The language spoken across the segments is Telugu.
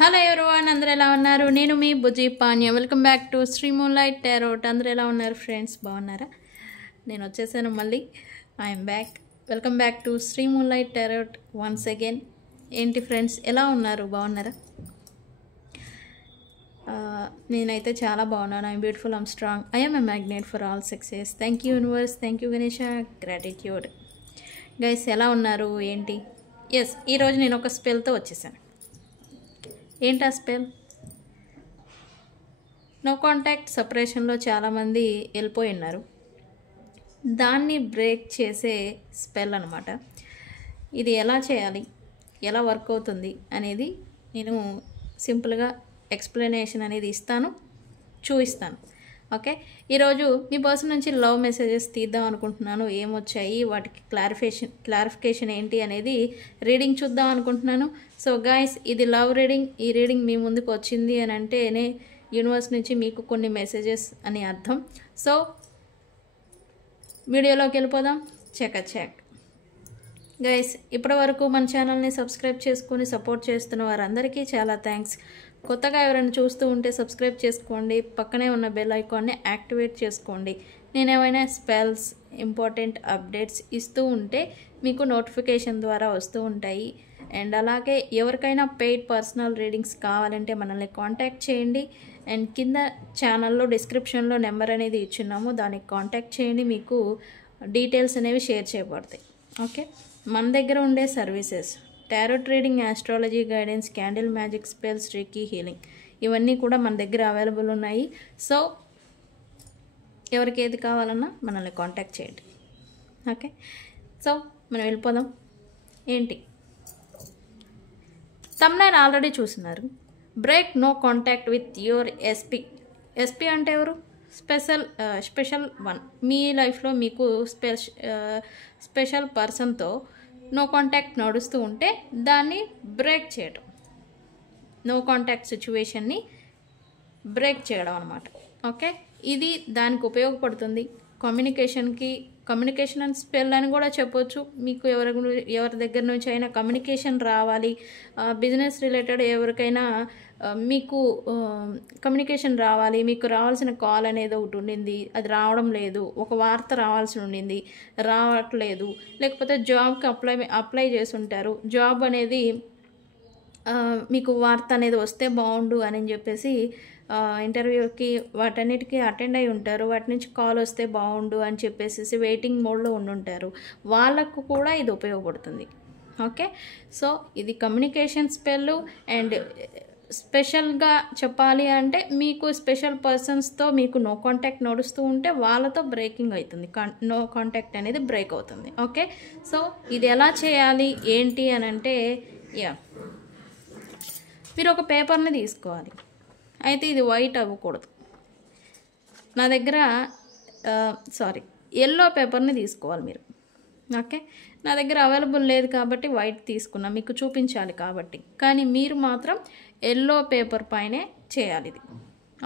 హలో ఎవరీవన్, అందరూ ఎలా ఉన్నారు? నేను మీ Bujji Panya. Welcome back to Sri moonlight tarot. అందరూ ఎలా ఉన్నారు ఫ్రెండ్స్? బాగున్నారా? నేను వచ్చేసాను మళ్ళీ. I'm back. Welcome back to Sri moonlight tarot once again. ఏంటి ఫ్రెండ్స్, ఎలా ఉన్నారు? బాగున్నారా? నేనైతే చాలా బాగున్నాను. I'm beautiful, I'm strong, I'm a magnet for all success. Thank you universe, thank you Ganesha, gratitude. Guys ఎలా ఉన్నారు? ఏంటి? ఎస్, ఈరోజు నేను ఒక స్పెల్తో వచ్చేసాను. ఏంటి ఆ స్పెల్? నో కాంటాక్ట్ సపరేషన్లో చాలామంది వెళ్ళిపోయి ఉన్నారు. దాన్ని బ్రేక్ చేసే స్పెల్ అనమాట. ఇది ఎలా చేయాలి, ఎలా వర్క్ అవుతుంది అనేది నేను సింపుల్గా ఎక్స్ప్లెనేషన్ అనేది ఇస్తాను, చూపిస్తాను. ఓకే, ఈరోజు మీ పర్సన్ నుంచి లవ్ మెసేజెస్ తీద్దాం అనుకుంటున్నాను. ఏమొచ్చాయి, వాటికి క్లారిఫికేషన్ ఏంటి అనేది రీడింగ్ చూద్దాం అనుకుంటున్నాను. సో గాయస్, ఇది లవ్ రీడింగ్. ఈ రీడింగ్ మీ ముందుకు వచ్చింది అని అంటేనే యూనివర్స్ నుంచి మీకు కొన్ని మెసేజెస్ అని అర్థం. సో వీడియోలోకి వెళ్ళిపోదాం. చెక్ గైస్, ఇప్పటి వరకు మన ఛానల్ని సబ్స్క్రైబ్ చేసుకుని సపోర్ట్ చేస్తున్న వారందరికీ చాలా థ్యాంక్స్. కొత్తగా ఎవరైనా చూస్తూ ఉంటే సబ్స్క్రైబ్ చేసుకోండి, పక్కనే ఉన్న బెల్ ఐకాన్ని యాక్టివేట్ చేసుకోండి. నేను ఏమైనా స్పెల్స్, ఇంపార్టెంట్ అప్డేట్స్ ఇస్తూ ఉంటే మీకు నోటిఫికేషన్ ద్వారా వస్తూ ఉంటాయి. అండ్ అలాగే ఎవరికైనా పెయిడ్ పర్సనల్ రీడింగ్స్ కావాలంటే మనల్ని కాంటాక్ట్ చేయండి. అండ్ కింద ఛానల్లో డిస్క్రిప్షన్లో నెంబర్ అనేది ఇచ్చున్నాము, దానికి కాంటాక్ట్ చేయండి. మీకు డీటెయిల్స్ అనేవి షేర్ చేయబడతాయి. ఓకే, మన దగ్గర ఉండే services tarot reading, astrology guidance, candle magic, spells, reiki, healing, ఇవన్నీ కూడా మన దగ్గర అవైలబుల్ ఉన్నాయి. సో ఎవరికి ఏది కావాలన్నా మనల్ని కాంటాక్ట్ చేయండి. ఓకే, సో మనం వెళ్ళిపోదాం. ఏంటి తమ్నైల్ ఆల్రెడీ చూస్తున్నారు. Break no contact with your SP. SP అంటే ఎవరు? Special one. మీ లైఫ్లో మీకు స్పెషల్ పర్సన్తో నో కాంటాక్ట్ నడుస్తూ ఉంటే దాన్ని బ్రేక్ చేయడం, నో కాంటాక్ట్ సిచ్యువేషన్ని బ్రేక్ చేయడం అనమాట. ఓకే, ఇది దానికి ఉపయోగపడుతుంది. కమ్యూనికేషన్ అండ్ స్పెల్ అని కూడా చెప్పొచ్చు. మీకు ఎవరి దగ్గర నుంచి అయినా కమ్యూనికేషన్ రావాలి, బిజినెస్ రిలేటెడ్ ఎవరికైనా మీకు కమ్యూనికేషన్ రావాలి, మీకు రావాల్సిన కాల్ అనేది ఒకటి ఉండింది, అది రావడం లేదు. ఒక వార్త రావాల్సి ఉండింది, రావట్లేదు. లేకపోతే జాబ్కి అప్లై చేసి ఉంటారు, జాబ్ అనేది మీకు వార్త అనేది వస్తే బాగుండు అని చెప్పేసి ఇంటర్వ్యూకి వాటన్నిటికీ అటెండ్ అయి ఉంటారు. వాటి నుంచి కాల్ వస్తే బాగుండు అని చెప్పేసి వెయిటింగ్ మోడ్లో ఉండుంటారు. వాళ్ళకు కూడా ఇది ఉపయోగపడుతుంది. ఓకే, సో ఇది కమ్యూనికేషన్ స్పెల్. అండ్ స్పెషల్గా చెప్పాలి అంటే మీకు స్పెషల్ పర్సన్స్తో మీకు నో కాంటాక్ట్ నడుస్తూ ఉంటే వాళ్ళతో బ్రేకింగ్ అవుతుంది, నో కాంటాక్ట్ అనేది బ్రేక్ అవుతుంది. ఓకే, సో ఇది ఎలా చేయాలి ఏంటి అని అంటే, మీరు ఒక పేపర్ని తీసుకోవాలి. అయితే ఇది వైట్ అవ్వకూడదు. నా దగ్గర ఎల్లో పేపర్ని తీసుకోవాలి మీరు. ఓకే, నా దగ్గర అవైలబుల్ లేదు కాబట్టి వైట్ తీసుకున్నా, మీకు చూపించాలి కాబట్టి. కానీ మీరు మాత్రం ఎల్లో పేపర్ పైనే చేయాలి ఇది.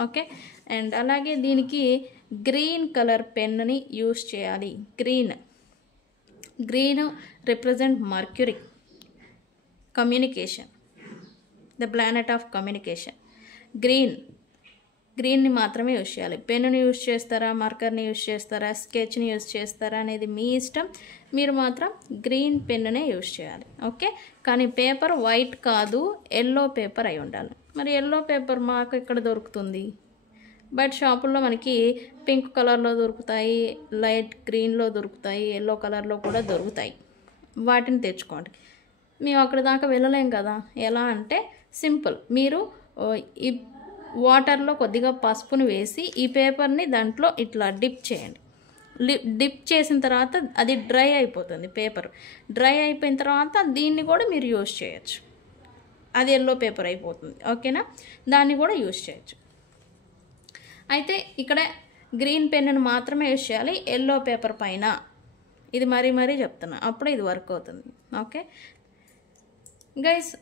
ఓకే, అండ్ అలాగే దీనికి గ్రీన్ కలర్ పెన్ని యూస్ చేయాలి. Green represent Mercury, communication, the planet of communication. గ్రీన్ని మాత్రమే యూజ్ చేయాలి. పెన్నుని యూజ్ చేస్తారా, మార్కర్ని యూజ్ చేస్తారా, స్కెచ్ని యూజ్ చేస్తారా అనేది మీ ఇష్టం. మీరు మాత్రం గ్రీన్ పెన్నునే యూజ్ చేయాలి. ఓకే, కానీ పేపర్ వైట్ కాదు, ఎల్లో పేపర్ అయి ఉండాలి. మరి ఎల్లో పేపర్ మాకు ఎక్కడ దొరుకుతుంది? బయట షాపుల్లో మనకి పింక్ కలర్లో దొరుకుతాయి, లైట్ గ్రీన్లో దొరుకుతాయి, ఎల్లో కలర్లో కూడా దొరుకుతాయి. వాటిని తెచ్చుకోండి. మేము అక్కడ దాకా వెళ్ళలేం కదా. ఎలా అంటే సింపుల్, మీరు ఈ వాటర్లో కొద్దిగా పసుపుని వేసి ఈ పేపర్ని దాంట్లో ఇట్లా డిప్ చేయండి. డిప్ చేసిన తర్వాత అది డ్రై అయిపోతుంది. పేపర్ డ్రై అయిపోయిన తర్వాత దీన్ని కూడా మీరు యూజ్ చేయొచ్చు. అది ఎల్లో పేపర్ అయిపోతుంది. ఓకేనా, దాన్ని కూడా యూజ్ చేయొచ్చు. అయితే ఇక్కడ గ్రీన్ పెన్నును మాత్రమే యూజ్ చేయాలి ఎల్లో పేపర్ పైన. ఇది మరీ చెప్తున్నా, అప్పుడు ఇది వర్క్ అవుతుంది. ఓకే గైస్,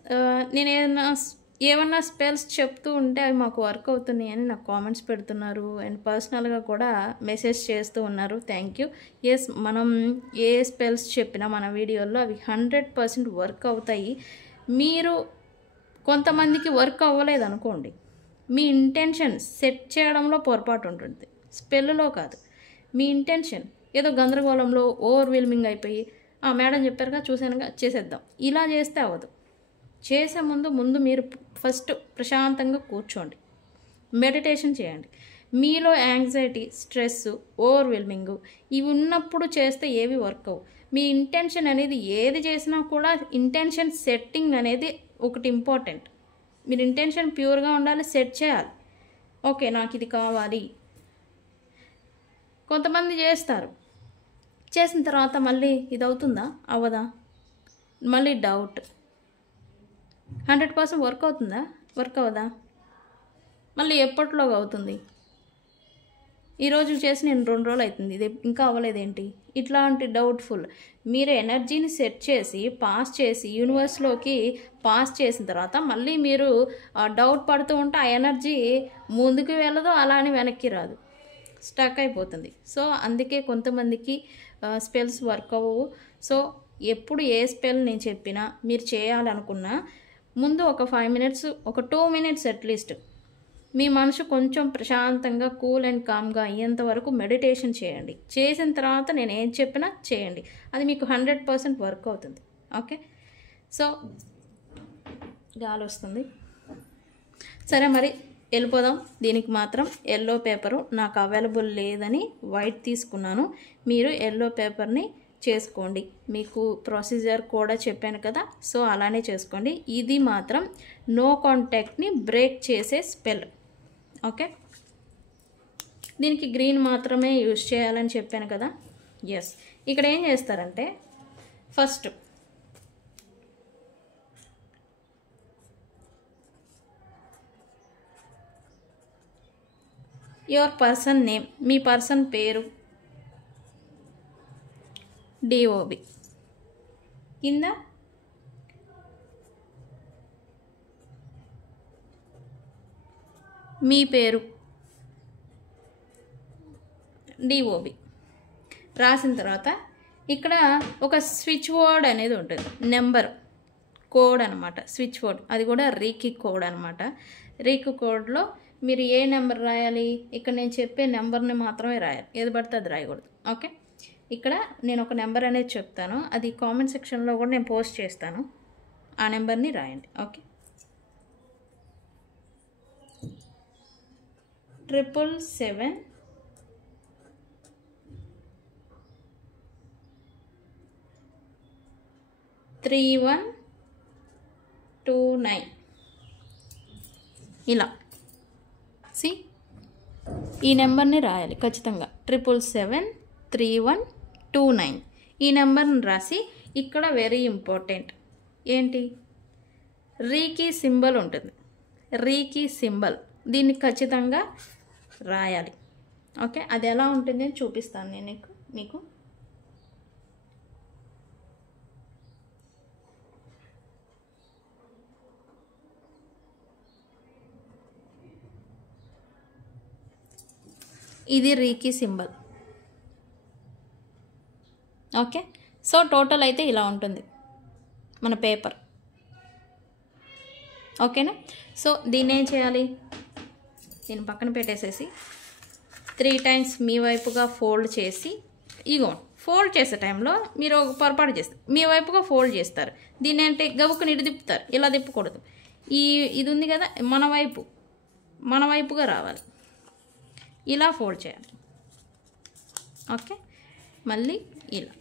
నేను ఏమన్నా స్పెల్స్ చెప్తూ ఉంటే అవి మాకు వర్క్ అవుతున్నాయి అని నాకు కామెంట్స్ పెడుతున్నారు. అండ్ పర్సనల్గా కూడా మెసేజ్ చేస్తూ ఉన్నారు. Thank you. ఎస్, మనం ఏ స్పెల్స్ చెప్పినా మన వీడియోల్లో అవి 100% వర్క్ అవుతాయి. మీరు కొంతమందికి వర్క్ అవ్వలేదు అనుకోండి, మీ ఇంటెన్షన్ సెట్ చేయడంలో పొరపాటు ఉంటుంది, స్పెల్లో కాదు. మీ ఇంటెన్షన్ ఏదో గందరగోళంలో ఓవర్వెల్మింగ్ అయిపోయి మేడం చెప్పారుగా చూశానుగా చేసేద్దాం, ఇలా చేస్తే అవ్వదు. చేసే ముందు మీరు ఫస్ట్ ప్రశాంతంగా కూర్చోండి, మెడిటేషన్ చేయండి. మీలో యాంగ్జైటీ, స్ట్రెస్, ఓవర్వెల్మింగ్ ఇవి ఉన్నప్పుడు చేస్తే ఏవి వర్క్ అవ్వు. మీ ఇంటెన్షన్ అనేది ఏది చేసినా కూడా ఇంటెన్షన్ సెట్టింగ్ అనేది ఒకటి ఇంపార్టెంట్. మీరు ఇంటెన్షన్ ప్యూర్గా ఉండాలి, సెట్ చేయాలి. ఓకే నాకు ఇది కావాలి. కొంతమంది చేస్తారు, చేసిన తర్వాత మళ్ళీ ఇది అవుతుందా అవ్వదా, మళ్ళీ డౌట్. 100% వర్క్ అవుతుందా, వర్క్ అవ్వదా, మళ్ళీ ఎప్పటిలోగా అవుతుంది. ఈరోజు చేసి నేను 2 రోజులు అవుతుంది, ఇది ఇంకా అవ్వలేదేంటి, ఇట్లాంటి డౌట్ఫుల్. మీరు ఎనర్జీని సెట్ చేసి పాస్ చేసి యూనివర్స్లోకి పాస్ చేసిన తర్వాత మళ్ళీ మీరు డౌట్ పడుతూ ఉంటే ఆ ఎనర్జీ ముందుకు వెళ్ళదు, అలా అని వెనక్కి రాదు, స్టక్ అయిపోతుంది. సో అందుకే కొంతమందికి స్పెల్స్ వర్క్ అవ్వవు. సో ఎప్పుడు ఏ స్పెల్ నేను చెప్పినా మీరు చేయాలనుకున్నా ముందు ఒక 5 మినిట్స్, ఒక 2 మినిట్స్ అట్లీస్ట్ మీ మనసు కొంచెం ప్రశాంతంగా కూల్ అండ్ కామ్గా అయ్యేంత వరకు మెడిటేషన్ చేయండి. చేసిన తర్వాత నేను ఏం చెప్పినా చేయండి, అది మీకు 100% వర్క్ అవుతుంది. ఓకే, సో గాలి వస్తుంది. సరే మరి వెళ్ళిపోదాం. దీనికి మాత్రం ఎల్లో పేపరు నాకు అవైలబుల్ లేదని వైట్ తీసుకున్నాను. మీరు ఎల్లో పేపర్ని చేసుకోండి. మీకు ప్రొసీజర్ కూడా చెప్పాను కదా, సో అలానే చేసుకోండి. ఇది మాత్రం నో కాంటాక్ట్ని బ్రేక్ చేసే స్పెల్. ఓకే, దీనికి గ్రీన్ మాత్రమే యూజ్ చేయాలని చెప్పాను కదా. ఎస్, ఇక్కడ ఏం చేస్తారంటే first your person name, me person పేరు డిఓబి కింద మీ పేరు డిఓబి రాసిన తర్వాత ఇక్కడ ఒక స్విచ్ వర్డ్ అనేది ఉంటుంది, నెంబర్ కోడ్ అనమాట. స్విచ్ వర్డ్ అది కూడా రీకీ కోడ్ అనమాట. రీకీ కోడ్లో మీరు ఏ నెంబర్ రాయాలి, ఇక్కడ నేను చెప్పే నెంబర్ని మాత్రమే రాయాలి, ఏది పడితే అది రాయకూడదు. ఓకే, ఇక్కడ నేను ఒక నెంబర్ అనేది చెప్తాను, అది కామెంట్ సెక్షన్లో కూడా నేను పోస్ట్ చేస్తాను, ఆ నెంబర్ని రాయండి. ఓకే, 777 3129 ఇలా ఈ నెంబర్ని రాయాలి ఖచ్చితంగా. 7773129 ఈ నెంబర్ని రాసి ఇక్కడ వెరీ ఇంపార్టెంట్ ఏంటి, రీకీ సింబల్ ఉంటుంది, రీకీ సింబల్ దీన్ని ఖచ్చితంగా రాయాలి. ఓకే, అది ఎలా ఉంటుంది అని చూపిస్తాను నేను మీకు. ఇది reiki symbol. Okay, so total అయితే ఇలా ఉంటుంది మన పేపర్. ఓకేనా, సో దీన్ని ఏం చేయాలి, దీన్ని పక్కన పెట్టేసేసి 3 times మీ వైపుగా ఫోల్డ్ చేసి, ఇగో ఫోల్డ్ చేసే టైంలో మీరు ఒక పొరపాటు చేస్తారు, మీ వైపుగా ఫోల్డ్ చేస్తారు. దీన్ని ఏంటి గబుక్కుని ఇటు తిప్పుతారు, ఇలా తిప్పకూడదు. ఇది ఉంది కదా, మన వైపుగా రావాలి, ఇలా ఫోల్డ్ చేయాలి. ఓకే, మళ్ళీ ఇలా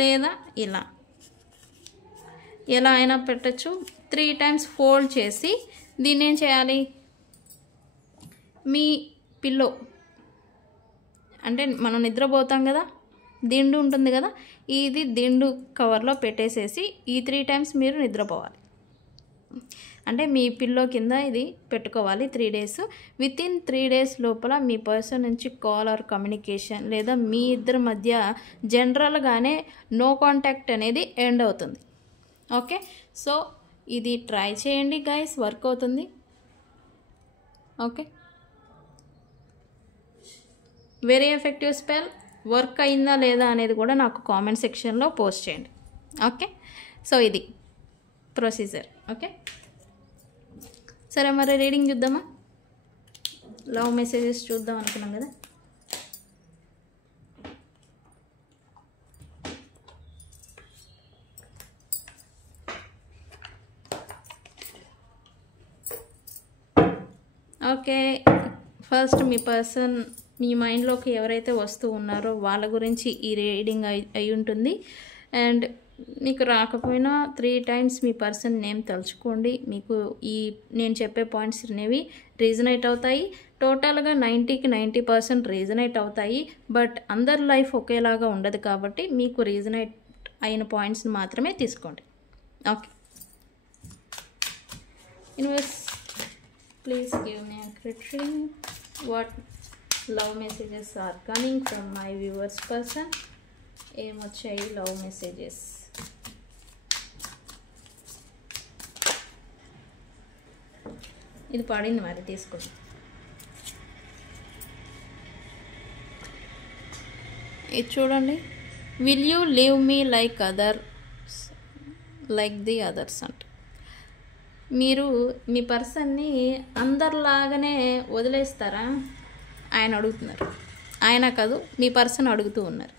లేదా ఇలా ఎలా అయినా పెట్టచ్చు. 3 times ఫోల్డ్ చేసి దీన్ని ఏం చేయాలి, మీ పిల్లో అంటే మనం నిద్రపోతాం కదా, దిండు ఉంటుంది కదా, ఇది దిండు కవర్లో పెట్టేసేసి ఈ 3 times మీరు నిద్రపోవాలి. అంటే మీ పిల్లో కింద ఇది పెట్టుకోవాలి 3 days. వితిన్ 3 days లోపల మీ పర్సన్ నుంచి కాల్ ఆర్ కమ్యూనికేషన్ లేదా మీ ఇద్దరి మధ్య జనరల్గానే నో కాంటాక్ట్ అనేది ఎండ్ అవుతుంది. ఓకే, సో ఇది ట్రై చేయండి గైస్, వర్క్ అవుతుంది. Okay, very effective spell. Work అయిందా లేదా అనేది కూడా నాకు కామెంట్ సెక్షన్లో పోస్ట్ చేయండి. ఓకే, సో ఇది ప్రొసీజర్. ఓకే, సరే మరి రీడింగ్ చూద్దామా? లవ్ మెసేజెస్ చూద్దాం అనుకున్నాం కదా. ఓకే, ఫస్ట్ మీ పర్సన్ మీ మైండ్లోకి ఎవరైతే వస్తూ ఉన్నారో వాళ్ళ గురించి ఈ రీడింగ్ అయి ఉంటుంది. అండ్ మీకు రాకపోయినా 3 times మీ పర్సన్ నేమ్ తలుచుకోండి. మీకు ఈ నేను చెప్పే పాయింట్స్ అనేవి రీజనేట్ అవుతాయి. టోటల్గా 90కి 90% రీజనేట్ అవుతాయి. బట్ అందరి లైఫ్ ఒకేలాగా ఉండదు కాబట్టి మీకు రీజనేట్ అయిన పాయింట్స్ని మాత్రమే తీసుకోండి. Okay, universe please give me accurate reading. What love messages are coming from my viewers person? ఏమొచ్చాయి లవ్ మెసేజెస్? ఇది పడింది మరి తీసుకోండి. ఇది చూడండి. Will you leave me like the others అంట. మీరు మీ పర్సన్ని అందరిలాగానే వదిలేస్తారా ఆయన అడుగుతున్నారు. ఆయన కాదు, మీ పర్సన్ అడుగుతూ ఉన్నారు.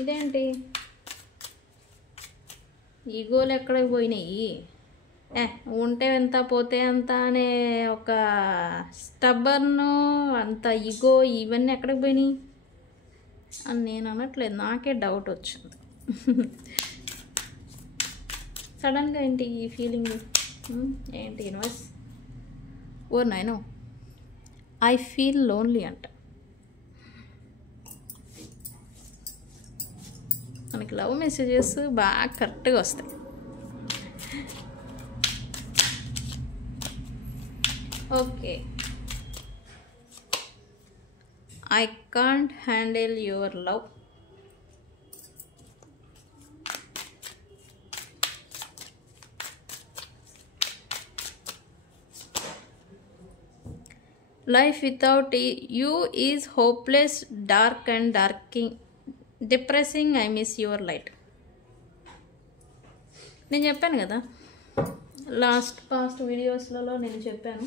ఇదేంటి ఈగోలు ఎక్కడికి పోయినాయి? ఉంటే ఎంత పోతే అంత అనే ఒక స్టబ్బర్ను అంత ఈగో ఇవన్నీ ఎక్కడికి పోయినాయి అని నేను అనట్లేదు, నాకే డౌట్ వచ్చింది. సడన్గా ఏంటి ఈ ఫీలింగ్? ఏంటి యూనివర్స్? ఓ నైనో, ఐ ఫీల్ లోన్లీ అంట. మనకి లవ్ మెసేజెస్ బాగా కరెక్ట్గా వస్తాయి. Okay, I can't handle your love. Life without you is hopeless, dark and depressing. I miss your light. నేను చెప్పాను కదా పాస్ట్ వీడియోస్లలో నేను చెప్పాను,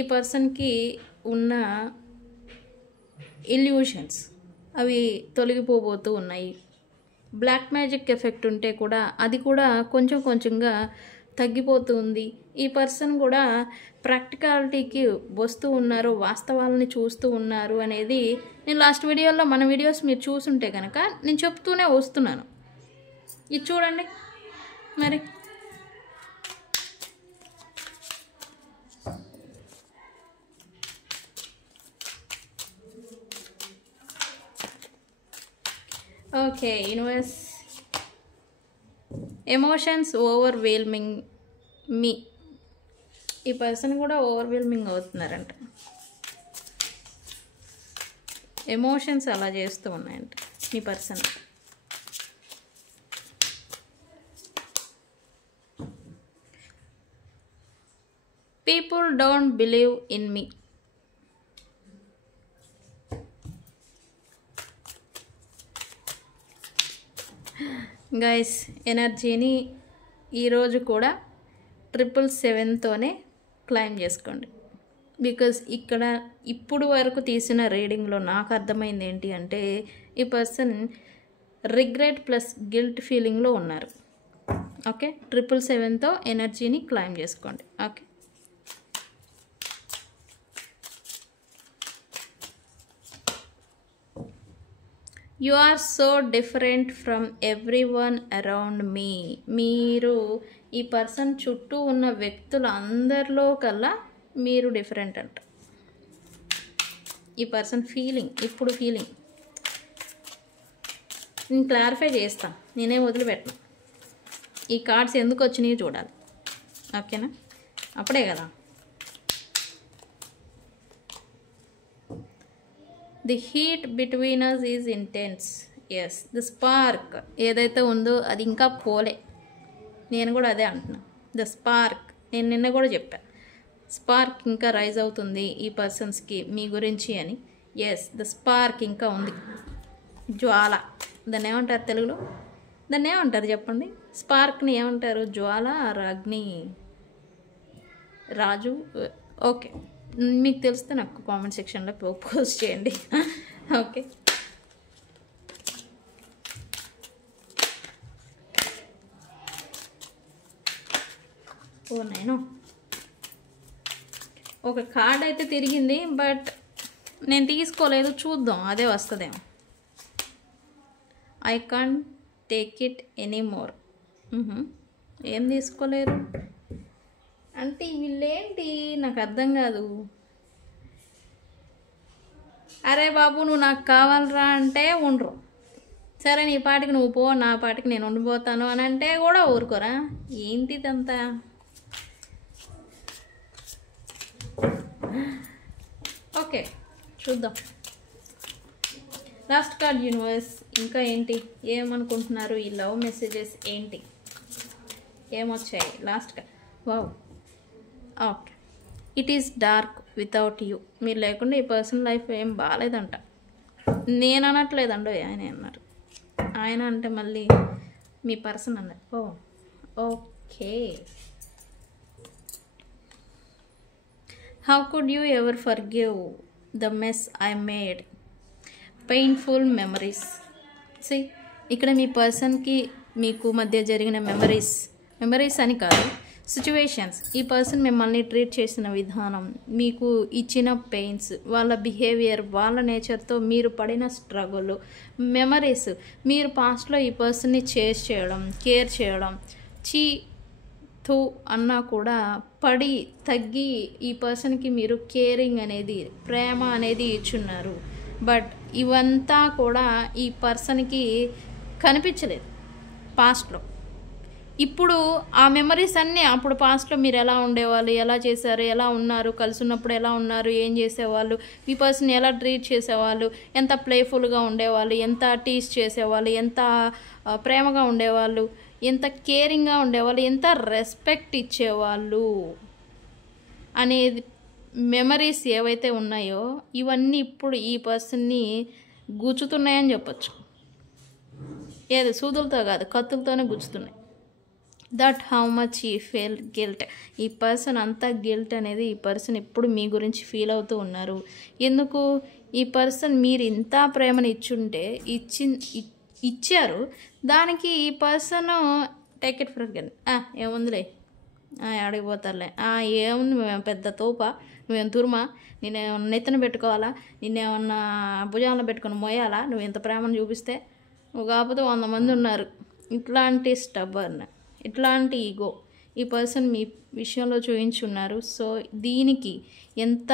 ఈ పర్సన్కి ఉన్న ఇల్యూషన్స్ అవి తొలగిపోబోతూ ఉన్నాయి. బ్లాక్ మ్యాజిక్ ఎఫెక్ట్ ఉంటే కూడా అది కూడా కొంచెం కొంచెంగా తగ్గిపోతూ ఉంది. ఈ పర్సన్ కూడా ప్రాక్టికాలిటీకి వస్తూ ఉన్నారు, వాస్తవాలని చూస్తూ ఉన్నారు అనేది నేను లాస్ట్ వీడియోలో మన వీడియోస్ మీరు చూసుంటే కనుక నేను చెప్తూనే వస్తున్నాను. ఇది చూడండి మరి. Okay universe, emotions overwhelming me. ఈ పర్సన్ కూడా ఓవర్వెల్మింగ్ అవుతున్నారంట. ఎమోషన్స్ అలా చేస్తూ ఉన్నాయంట మీ person. People don't believe in me. Guys, ఎనర్జీని ఈరోజు కూడా 777తోనే క్లైమ్ చేసుకోండి. బికాజ్ ఇక్కడ ఇప్పుడు వరకు తీసిన రీడింగ్లో నాకు అర్థమైంది ఏంటి అంటే ఈ పర్సన్ రిగ్రెట్ ప్లస్ గిల్ట్ ఫీలింగ్లో ఉన్నారు. ఓకే, 777తో ఎనర్జీని క్లైమ్ చేసుకోండి. Okay, you are so different from everyone around me. మీరు ఈ పర్సన్ చుట్టూ ఉన్న వ్యక్తులు అందరిలో కల్లా మీరు డిఫరెంట్ అంట. ఈ పర్సన్ ఫీలింగ్ ఇప్పుడు ఫీలింగ్ నేను క్లారిఫై చేస్తాను, నేనేం వదిలిపెట్టను. ఈ కార్డ్స్ ఎందుకు వచ్చినాయో చూడాలి. ఓకేనా, అప్పుడే కదా. The heat between us is intense. Yes, the spark ఏదైతే ఉందో అది ఇంకా పోలే. నేను కూడా అదే అంటున్నా, ద స్పార్క్. నేను నిన్న కూడా చెప్పాను, స్పార్క్ ఇంకా రైజ్ అవుతుంది ఈ పర్సన్స్కి మీ గురించి అని. ఎస్, ద స్పార్క్ ఇంకా ఉంది, జ్వాల. దాన్ని ఏమంటారు తెలుగులో? దాన్ని ఏమంటారు చెప్పండి? స్పార్క్ని ఏమంటారు? జ్వాల, అగ్ని, రాజు. ఓకే, మీకు తెలిస్తే నాకు కామెంట్ సెక్షన్లో పోస్ట్ చేయండి. ఓకే, ఓ నేను ఒక కార్డ్ అయితే తిరిగింది, బట్ నేను తీసుకోలేదు. చూద్దాం అదే వస్తుందేమో. I can't take it anymore. ఏం తీసుకోలేరు అంటే వీళ్ళేంటి నాకు అర్థం కాదు. అరే బాబు నువ్వు నాకు కావాలరా అంటే ఉండరు. సరే నీ పాటికి నువ్వు పో, నా పాటికి నేను ఉండిపోతాను అని అంటే కూడా ఊరుకోరా. ఏంటిదంతా? ఓకే చూద్దాం. Last card universe. ఇంకా ఏంటి, ఏమనుకుంటున్నారు? ఈ లవ్ మెసేజెస్ ఏంటి, ఏమొచ్చాయి last card? Wow, okay. It is dark without you. మీరు లేకుండా ఈ పర్సన్ లైఫ్ ఏం బాగాలేదంట. నేను అనట్లేదండి, ఆయన అన్నారు. ఆయన అంటే మళ్ళీ మీ పర్సన్ అన్నారు. Oh okay. How could you ever forgive the mess I made? Painful memories. See ఇక్కడ మీ పర్సన్కి మీకు మధ్య జరిగిన మెమరీస్ అని కాదు, సిచ్యువేషన్స్. ఈ పర్సన్ మిమ్మల్ని ట్రీట్ చేసిన విధానం, మీకు ఇచ్చిన పెయిన్స్, వాళ్ళ బిహేవియర్, వాళ్ళ నేచర్తో మీరు పడిన స్ట్రగుల్, మెమరీస్. మీరు పాస్ట్లో ఈ పర్సన్ని చేస్ చేయడం, కేర్ చేయడం, థూ అన్నా కూడా పడి తగ్గి ఈ పర్సన్కి మీరు కేరింగ్ అనేది, ప్రేమ అనేది ఇచ్చున్నారు. బట్ ఇవంతా కూడా ఈ పర్సన్కి కనిపించలేదు పాస్ట్లో. ఇప్పుడు ఆ మెమరీస్ అన్నీ, అప్పుడు పాస్ట్లో మీరు ఎలా ఉండేవాళ్ళు, ఎలా చేశారు, ఎలా ఉన్నారు, కలిసి ఉన్నప్పుడు ఎలా ఉన్నారు, ఏం చేసేవాళ్ళు, ఈ పర్సన్ ఎలా ట్రీట్ చేసేవాళ్ళు, ఎంత ప్లేఫుల్గా ఉండేవాళ్ళు, ఎంత టీస్ చేసేవాళ్ళు, ఎంత ప్రేమగా ఉండేవాళ్ళు, ఎంత కేరింగ్గా ఉండేవాళ్ళు, ఎంత రెస్పెక్ట్ ఇచ్చేవాళ్ళు అనేది మెమరీస్ ఏవైతే ఉన్నాయో ఇవన్నీ ఇప్పుడు ఈ పర్సన్ని గుచ్చుతున్నాయని చెప్పచ్చు. ఏది సూదులతో కాదు, కత్తులతోనే గుచ్చుతున్నాయి. దట్ హౌ మచ్ ఈ ఫీల్ గిల్ట్. ఈ పర్సన్ అంతా గిల్ట్ అనేది ఈ పర్సన్ ఇప్పుడు మీ గురించి ఫీల్ అవుతూ ఉన్నారు. ఎందుకు? ఈ పర్సన్ మీరు ఇంత ప్రేమను ఇచ్చారు, దానికి ఈ person take it for granted. ఏముందిలే, అడిగిపోతారులే, ఏముంది, మేము పెద్ద తోప, నువ్వేం తురుమా, నేనేమన్నా నెత్తిన పెట్టుకోవాలా, నిన్నేమన్నా భుజంలో పెట్టుకొని మోయాలా, నువ్వు ఇంత ప్రేమను చూపిస్తే, నువ్వు కాకపోతే 100 మంది ఉన్నారు. ఇట్లాంటి స్టబర్న్, ఇట్లాంటి ఈగో ఈ పర్సన్ మీ విషయంలో చూపించున్నారు. సో దీనికి ఎంత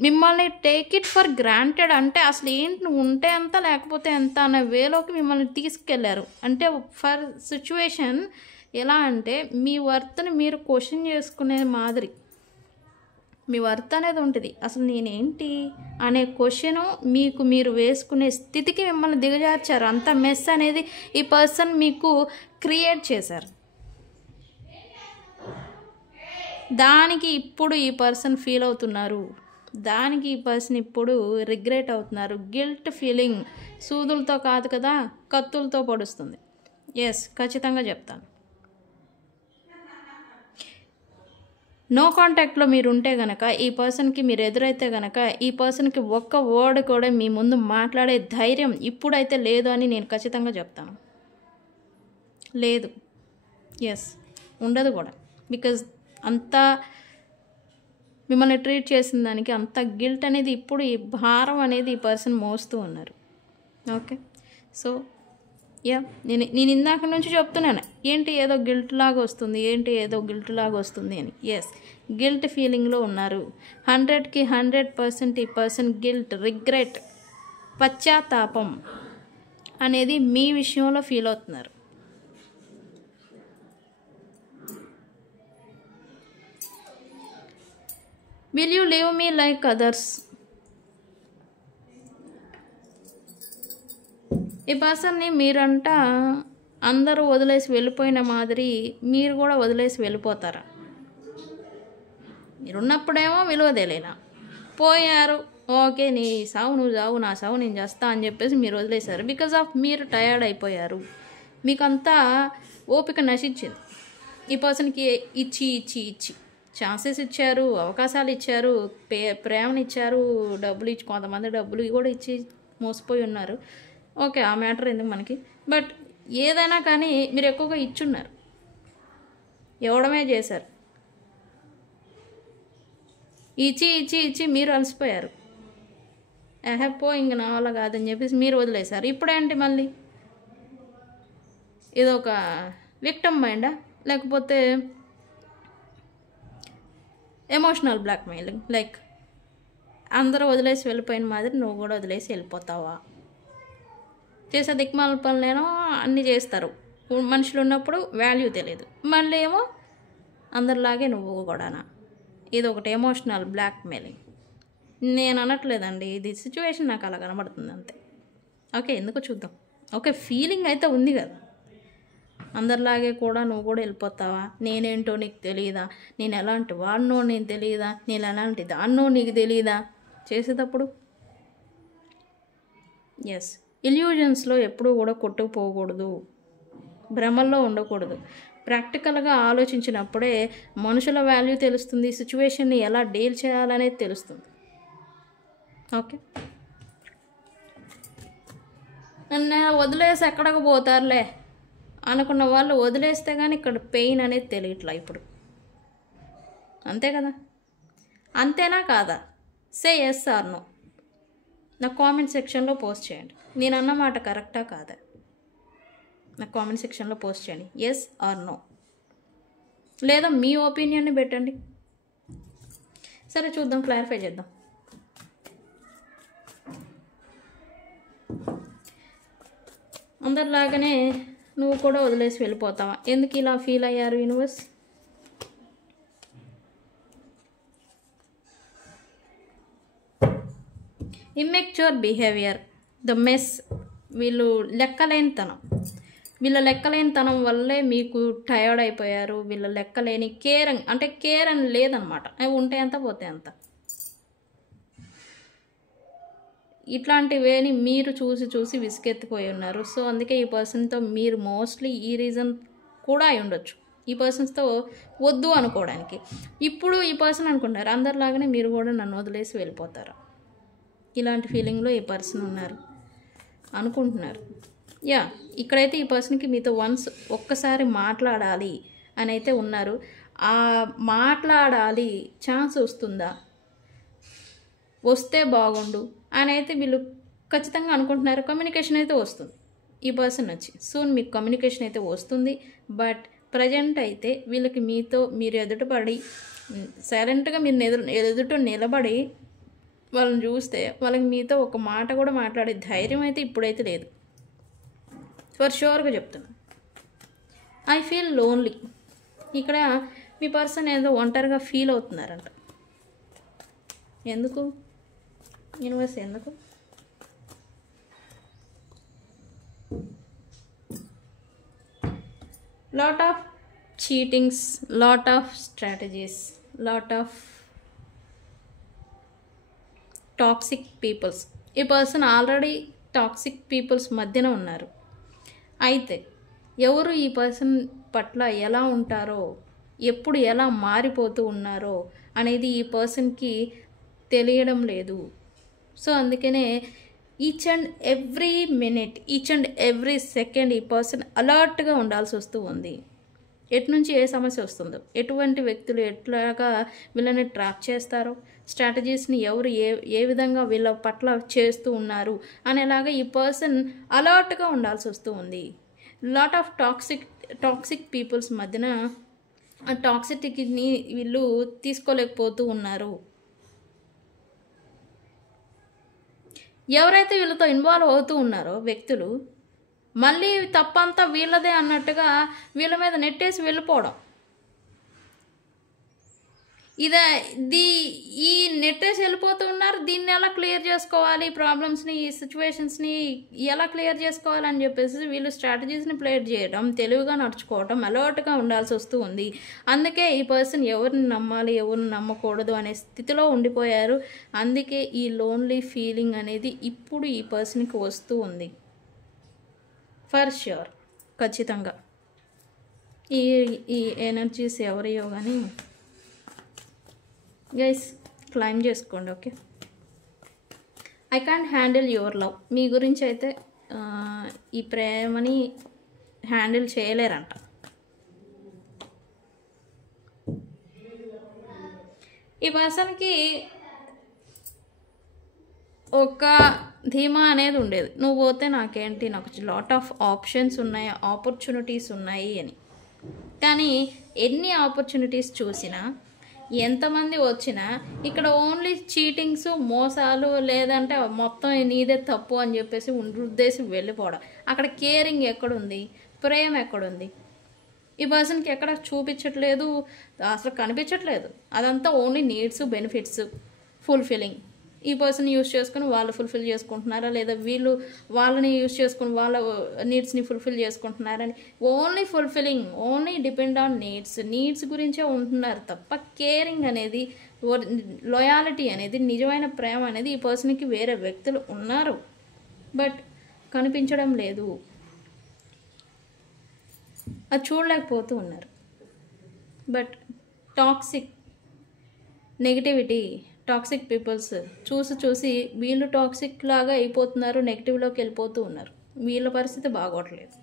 మిమ్మల్ని టేక్ ఇట్ ఫర్ గ్రాంటెడ్ అంటే అసలు ఏంటి, నువ్వు ఉంటే ఎంత లేకపోతే ఎంత అనే వేలోకి మిమ్మల్ని తీసుకెళ్లారు. అంటే ఫర్ సిచ్యువేషన్ ఎలా అంటే మీ వర్త్ని మీరు క్వశ్చన్ చేసుకునే మాదిరి, మీ వర్త్ అనేది ఉంటుంది. అసలు నేనేంటి అనే క్వశ్చను మీకు మీరు వేసుకునే స్థితికి మిమ్మల్ని దిగజార్చారు. అంత మెస్ అనేది ఈ పర్సన్ మీకు క్రియేట్ చేశారు. దానికి ఇప్పుడు ఈ పర్సన్ ఫీల్ అవుతున్నారు, దానికి ఈ పర్సన్ ఇప్పుడు రిగ్రెట్ అవుతున్నారు. గిల్ట్ ఫీలింగ్ సూదులతో కాదు కదా, కత్తులతో పొడుస్తుంది. ఎస్, ఖచ్చితంగా చెప్తాను. నో కాంటాక్ట్లో మీరు ఉంటే గనక, ఈ పర్సన్కి మీరు ఎదురైతే గనక, ఈ పర్సన్కి ఒక్క వర్డ్ కూడా మీ ముందు మాట్లాడే ధైర్యం ఇప్పుడైతే లేదు అని నేను ఖచ్చితంగా చెప్తాను. లేదు, ఎస్, ఉండదు కూడా. బికాజ్ అంతా మిమ్మల్ని ట్రీట్ చేసిన దానికి అంత గిల్ట్ అనేది ఇప్పుడు ఈ భారం అనేది ఈ పర్సన్ మోస్తూ ఉన్నారు. ఓకే, సో నేను ఇందాక నుంచి చెప్తున్నాను, ఏంటి ఏదో గిల్ట్ లాగా వస్తుంది, ఏంటి ఏదో గిల్ట్ లాగా వస్తుంది అని. ఎస్, గిల్ట్ ఫీలింగ్లో ఉన్నారు. 100కి 100% ఈ పర్సన్ గిల్ట్, రిగ్రెట్, పశ్చాత్తాపం అనేది మీ విషయంలో ఫీల్ అవుతున్నారు. Will you leave me like others? ఈ పర్సన్ని మీరంట అందరూ వదిలేసి వెళ్ళిపోయిన మాదిరి మీరు కూడా వదిలేసి వెళ్ళిపోతారా? మీరున్నప్పుడేమో విలువ తెలియనా, పోయారు, ఓకే నీ సావు నువ్వు చావు, నా సావు నేను చేస్తా అని చెప్పేసి మీరు వదిలేశారు. బికాజ్ ఆఫ్ మీరు టయర్డ్ అయిపోయారు. మీకు అంతా ఓపిక నశించింది. ఈ పర్సన్కి ఇచ్చి ఛాన్సెస్ ఇచ్చారు, అవకాశాలు ఇచ్చారు, ప్రేమను ఇచ్చారు, డబ్బులు ఇచ్చి, కొంతమంది డబ్బులు కూడా ఇచ్చి మోసపోయి ఉన్నారు. ఓకే, ఆ మ్యాటర్ ఎందుకు మనకి. బట్ ఏదైనా కానీ మీరు ఎక్కువగా ఇచ్చున్నారు, ఇవ్వడమే చేశారు. ఇచ్చి మీరు అలసిపోయారు. పో ఇంక నా వల్ల కాదని చెప్పేసి మీరు వదిలేశారు. ఇప్పుడేంటి మళ్ళీ ఇదొక విక్టిమ్ మైండా, లేకపోతే ఎమోషనల్ బ్లాక్మెయిలింగ్, లైక్ అందరూ వదిలేసి వెళ్ళిపోయిన మాదిరి నువ్వు కూడా వదిలేసి వెళ్ళిపోతావా? చేసే దిక్మాల పనులేనో అన్నీ చేస్తారు. మనుషులు ఉన్నప్పుడు వాల్యూ తెలియదు, మళ్ళీ ఏమో అందరిలాగే నువ్వు కూడానా? ఇది ఒకటి ఎమోషనల్ బ్లాక్మెయిలింగ్. నేను అనట్లేదండి, ఇది సిచ్యువేషన్ నాకు అలా కనబడుతుంది అంతే. ఓకే, ఎందుకో చూద్దాం. ఓకే, ఫీలింగ్ అయితే ఉంది కదా, అందరిలాగే కూడా నువ్వు కూడా వెళ్ళిపోతావా? నేనేంటో నీకు తెలియదా? నేను ఎలాంటి వాడినో నీకు తెలియదా? నేను ఎలాంటి దాన్నో నీకు తెలియదా? చేసేటప్పుడు ఎస్, ఇల్యూజన్స్లో ఎప్పుడూ కూడా కొట్టుకుపోకూడదు, భ్రమల్లో ఉండకూడదు. ప్రాక్టికల్గా ఆలోచించినప్పుడే మనుషుల వాల్యూ తెలుస్తుంది, సిచ్యువేషన్ని ఎలా డీల్ చేయాలనేది తెలుస్తుంది. ఓకే, నన్ను వదిలేసి ఎక్కడికి పోతారులే అనుకున్న వాళ్ళు వదిలేస్తే కానీ ఇక్కడ పెయిన్ అనేది తెలియట్లా ఇప్పుడు. అంతే కదా? అంతేనా కాదా? Say yes or no. నా కామెంట్ సెక్షన్లో పోస్ట్ చేయండి. నేను అన్నమాట కరెక్టా కాదా? నా కామెంట్ సెక్షన్లో పోస్ట్ చేయండి, ఎస్ ఆర్ నో. లేదా మీ ఒపీనియన్ని పెట్టండి. సరే, చూద్దాం, క్లారిఫై చేద్దాం. అందరిలాగానే నువ్వు కూడా వదిలేసి వెళ్ళిపోతావా? ఎందుకు ఇలా ఫీల్ అయ్యారు universe? Immature behaviour, the mess. వీళ్ళ లెక్కలేనితనం వల్లే మీకు టయర్డ్ అయిపోయారు. వీళ్ళ లెక్కలేని కేర్ అని లేదనమాట. అవి ఉంటే ఎంత పోతే అంత. ఇట్లాంటివేని మీరు చూసి విసుకెత్తిపోయి ఉన్నారు. సో అందుకే ఈ పర్సన్తో మీరు మోస్ట్లీ ఈ రీజన్ కూడా అయి ఉండొచ్చు, ఈ పర్సన్స్తో వద్దు అనుకోవడానికి. ఇప్పుడు ఈ పర్సన్ అనుకుంటున్నారు అందరిలాగానే మీరు కూడా నన్ను వదిలేసి వెళ్ళిపోతారా, ఇలాంటి ఫీలింగ్లో ఈ పర్సన్ ఉన్నారు అనుకుంటున్నారు. యా, ఇక్కడైతే ఈ పర్సన్కి మీతో ఒక్కసారి మాట్లాడాలి అని అయితే ఉన్నారు. ఆ మాట్లాడాలి ఛాన్స్ వస్తుందా, వస్తే బాగుండు అని అయితే వీళ్ళు ఖచ్చితంగా అనుకుంటున్నారు. కమ్యూనికేషన్ అయితే వస్తుంది ఈ పర్సన్ వచ్చి, సూన్ మీకు కమ్యూనికేషన్ అయితే వస్తుంది. బట్ ప్రజెంట్ అయితే వీళ్ళకి మీరు ఎదుటపడి సైలెంట్గా మీరు ఎదుట నిలబడి వాళ్ళని చూస్తే వాళ్ళకి మీతో ఒక మాట కూడా మాట్లాడే ధైర్యం అయితే ఇప్పుడైతే లేదు. ఫర్ షూర్గా చెప్తున్నాను. I feel lonely. ఇక్కడ మీ పర్సన్ ఏదో ఒంటరిగా ఫీల్ అవుతున్నారంట. ఎందుకు యూనివర్స్, ఎందుకు? Lot of cheatings, lot of strategies, lot of toxic peoples. ఈ పర్సన్ ఆల్రెడీ టాక్సిక్ పీపుల్స్ మధ్యన ఉన్నారు. అయితే ఎవరు ఈ పర్సన్ పట్ల ఎలా ఉంటారో, ఎప్పుడు ఎలా మారిపోతూ ఉన్నారో అనేది ఈ పర్సన్కి తెలియడం లేదు. సో అందుకనే each and every minute, each and every second ఈ పర్సన్ అలర్ట్గా ఉండాల్సి వస్తూ ఉంది. ఎటు నుంచి ఏ సమస్య వస్తుందో, ఎటువంటి వ్యక్తులు ఎట్లాగా వీళ్ళని ట్రాప్ చేస్తారో, స్ట్రాటజీస్ని ఎవరు ఏ విధంగా వీళ్ళ పట్ల చేస్తూ ఉన్నారు అనేలాగా ఈ పర్సన్ అలర్ట్గా ఉండాల్సి వస్తూ ఉంది. లాట్ ఆఫ్ టాక్సిక్ పీపుల్స్ మధ్యన ఆ టాక్సిటీని వీళ్ళు తీసుకోలేకపోతూ ఉన్నారు. ఎవరైతే వీళ్ళతో ఇన్వాల్వ్ అవుతూ ఉన్నారో వ్యక్తులు, మళ్ళీ తప్పంతా వీళ్ళదే అన్నట్టుగా వీళ్ళ మీద నెట్టేసి వెళ్ళిపోవడం. ఈ నెట్టేసి వెళ్ళిపోతూ ఉన్నారు. దీన్ని ఎలా క్లియర్ చేసుకోవాలి, ప్రాబ్లమ్స్ని, ఈ సిచ్యువేషన్స్ని ఎలా క్లియర్ చేసుకోవాలని చెప్పేసి వీళ్ళు స్ట్రాటజీస్ని ప్లే చేయడం, తెలివిగా నడుచుకోవడం, అలర్ట్గా ఉండాల్సి వస్తూ ఉంది. అందుకే ఈ పర్సన్ ఎవరిని నమ్మాలి, ఎవరిని నమ్మకూడదు అనే స్థితిలో ఉండిపోయారు. అందుకే ఈ లోన్లీ ఫీలింగ్ అనేది ఇప్పుడు ఈ పర్సన్కి వస్తూ ఉంది. ఫర్ ష్యూర్ ఖచ్చితంగా. ఈ ఈ ఎనర్జీస్ ఎవరియో కానీ గైస్ క్లైమ్ చేసుకోండి. Okay, I can't handle your love. మీ గురించి అయితే ఈ ప్రేమని హ్యాండిల్ చేయలేరంట. ఈ పర్సన్కి ఒక ధీమా అనేది ఉండేది, నువ్వు పోతే నాకేంటి, నాకు లాట్ ఆఫ్ ఆప్షన్స్ ఉన్నాయి, ఆపర్చునిటీస్ ఉన్నాయి అని. కానీ ఎన్ని ఆపర్చునిటీస్ చూసినా, ఎంతమంది వచ్చినా ఇక్కడ ఓన్లీ చీటింగ్స్, మోసాలు, లేదంటే మొత్తం నీదే తప్పు అని చెప్పేసి ఉద్దేశం వెళ్ళిపోవడం. అక్కడ కేరింగ్ ఎక్కడుంది, ప్రేమ ఎక్కడుంది? ఈ పర్సన్కి ఎక్కడ చూపించట్లేదు, అసలు కనిపించట్లేదు. అదంతా ఓన్లీ నీడ్స్, బెనిఫిట్స్, ఫుల్ఫిల్లింగ్. ఈ పర్సన్ యూజ్ చేసుకుని వాళ్ళు ఫుల్ఫిల్ చేసుకుంటున్నారా, లేదా వీళ్ళు వాళ్ళని యూజ్ చేసుకుని వాళ్ళ నీడ్స్ని ఫుల్ఫిల్ చేసుకుంటున్నారని only fulfilling, only depend on needs గురించే ఉంటున్నారు తప్ప కేరింగ్ అనేది, లాయాలిటీ అనేది, నిజమైన ప్రేమ అనేది ఈ పర్సన్కి వేరే వ్యక్తులు ఉన్నారు బట్ కనిపించడం లేదు. అది చూడలేకపోతూ ఉన్నారు. But toxic negativity, toxic peoples చూసి వీళ్ళు టాక్సిక్ లాగా అయిపోతున్నారు, నెగిటివ్లోకి వెళ్ళిపోతూ ఉన్నారు. వీళ్ళ పరిస్థితి బాగోట్లేదు.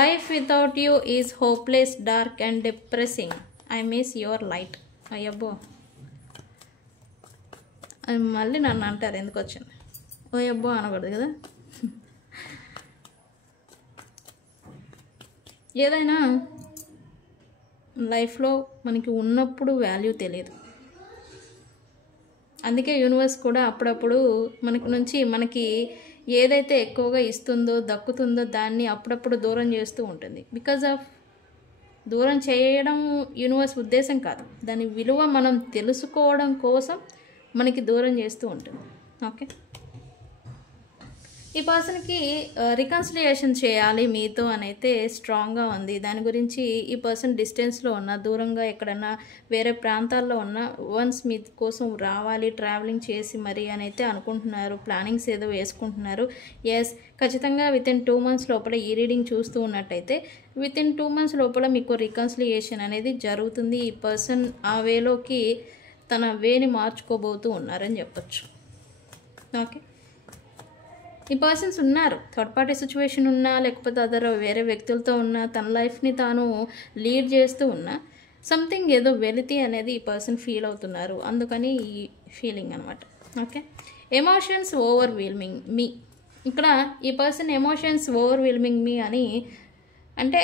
Life without you is hopeless, dark and depressing. I miss your light. అయ్యబ్బో, మళ్ళీ నన్ను అంటారు ఎందుకు వచ్చింది. ఓ అబ్బో అనకూడదు కదా. ఏదైనా లైఫ్లో మనకి ఉన్నప్పుడు వాల్యూ తెలియదు. అందుకే యూనివర్స్ కూడా అప్పుడప్పుడు మనకి ఏదైతే ఎక్కువగా ఇస్తుందో, దక్కుతుందో దాన్ని అప్పుడప్పుడు దూరం చేస్తూ ఉంటుంది. బికాజ్ ఆఫ్ దూరం చేయడం యూనివర్స్ ఉద్దేశం కాదు, దాని విలువ మనం తెలుసుకోవడం కోసం మనకి దూరం చేస్తూ ఉంటుంది. ఓకే, ఈ పర్సన్కి రికన్సిలియేషన్ చేయాలి మీతో అని అయితే స్ట్రాంగ్గా ఉంది. దాని గురించి ఈ పర్సన్ డిస్టెన్స్లో ఉన్న, దూరంగా ఎక్కడన్నా వేరే ప్రాంతాల్లో ఉన్న, వన్స్ మీ కోసం రావాలి, ట్రావెలింగ్ చేసి మరి అని అయితే అనుకుంటున్నారు. ప్లానింగ్స్ ఏదో వేసుకుంటున్నారు. ఎస్, ఖచ్చితంగా వితిన్ 2 months లోపల ఈ రీడింగ్ చూస్తూ ఉన్నట్టయితే వితిన్ 2 months లోపల మీకు రికన్సిలియేషన్ అనేది జరుగుతుంది. ఈ పర్సన్ ఆ వేలోకి తన వేని మార్చుకోబోతూ ఉన్నారని చెప్పచ్చు. ఓకే, ఈ పర్సన్స్ ఉన్నారు, థర్డ్ పార్టీ సిచ్యువేషన్ ఉన్నా, లేకపోతే అదర్ వేరే వ్యక్తులతో ఉన్నా, తన లైఫ్ని తాను లీడ్ చేస్తూ ఉన్నా, సంథింగ్ ఏదో వెలితి అనేది ఈ పర్సన్ ఫీల్ అవుతున్నారు. అందుకని ఈ ఫీలింగ్ అనమాట. ఓకే, ఎమోషన్స్ ఓవర్వెల్మింగ్ మీ. ఇక్కడ ఈ పర్సన్ ఎమోషన్స్ ఓవర్వెల్మింగ్ మీ అని అంటే,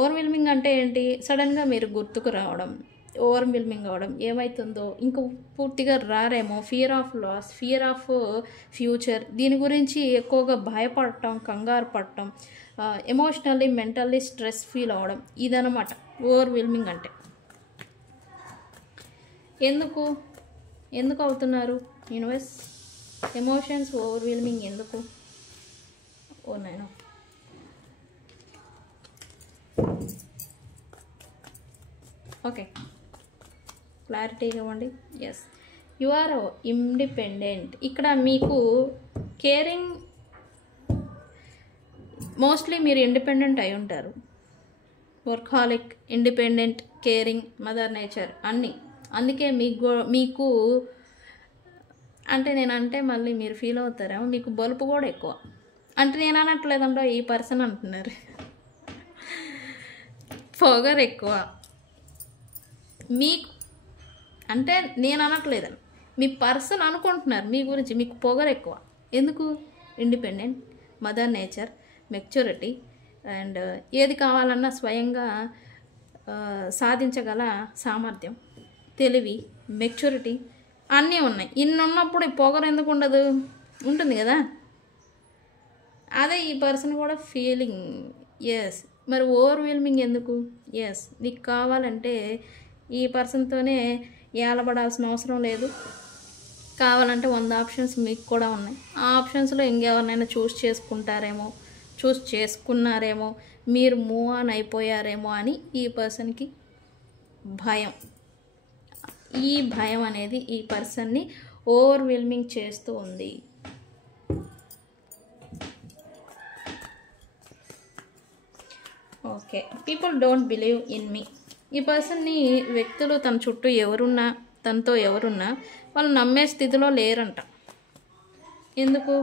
ఓవర్వెల్మింగ్ అంటే ఏంటి? సడన్గా మీరు గుర్తుకు రావడం, ఓవర్వెల్మింగ్ అవడం, ఏమవుతుందో ఇంకా పూర్తిగా రారేమో, fear of loss, fear of future, దీని గురించి ఎక్కువగా భయపడటం, కంగారు పడటం, ఎమోషనల్లీ మెంటల్లీ స్ట్రెస్ ఫీల్ అవ్వడం, ఇదనమాట ఓవర్వెల్మింగ్ అంటే. ఎందుకు అవుతున్నారు యూనివర్స్? ఎమోషన్స్ ఓవర్వెల్మింగ్ ఎందుకు? ఓ నేను ఓకే, క్లారిటీ ఇవ్వండి. Yes, you are independent. ఇక్కడ మీకు కేరింగ్, మోస్ట్లీ మీరు ఇండిపెండెంట్ అయి ఉంటారు. Workaholic, independent, caring, mother nature అన్నీ. అందుకే మీకు అంటే నేనంటే మళ్ళీ మీరు ఫీల్ అవుతారేమో, మీకు బలుపు కూడా ఎక్కువ. అంటే నేను అనట్లేదంటే ఈ పర్సన్ అంటున్నారు, పొగరు ఎక్కువ మీకు. అంటే నేను అనట్లేదని మీ పర్సన్ అనుకుంటున్నారు మీ గురించి. మీకు పొగరు ఎక్కువ. ఎందుకు? Independent, mother nature, maturity, and ఏది కావాలన్నా స్వయంగా సాధించగల సామర్థ్యం, తెలివి, మెచ్యూరిటీ అన్నీ ఉన్నాయి. ఇన్ని ఉన్నప్పుడు ఈ పొగరు ఎందుకు ఉండదు? ఉంటుంది కదా. అదే ఈ పర్సన్ కూడా ఫీలింగ్. ఎస్, మరి ఓవర్వెల్మింగ్ ఎందుకు? ఎస్, నీకు కావాలంటే ఈ పర్సన్తోనే ఏలబడాల్సిన అవసరం లేదు. కావాలంటే 100 ఆప్షన్స్ మీకు కూడా ఉన్నాయి. ఆ ఆప్షన్స్లో ఇంకెవరినైనా చూస్ చేసుకున్నారేమో, మీరు మూవ్ ఆన్ అయిపోయారేమో అని ఈ పర్సన్కి భయం. ఈ భయం అనేది ఈ పర్సన్ని ఓవర్వెల్మింగ్ చేస్తూ ఉంది. Okay, people don't believe in మీ. ఈ పర్సన్ని వ్యక్తులు తన చుట్టూ ఎవరున్నా, తనతో ఎవరున్నా వాళ్ళు నమ్మే స్థితిలో లేరంట. ఎందుకు?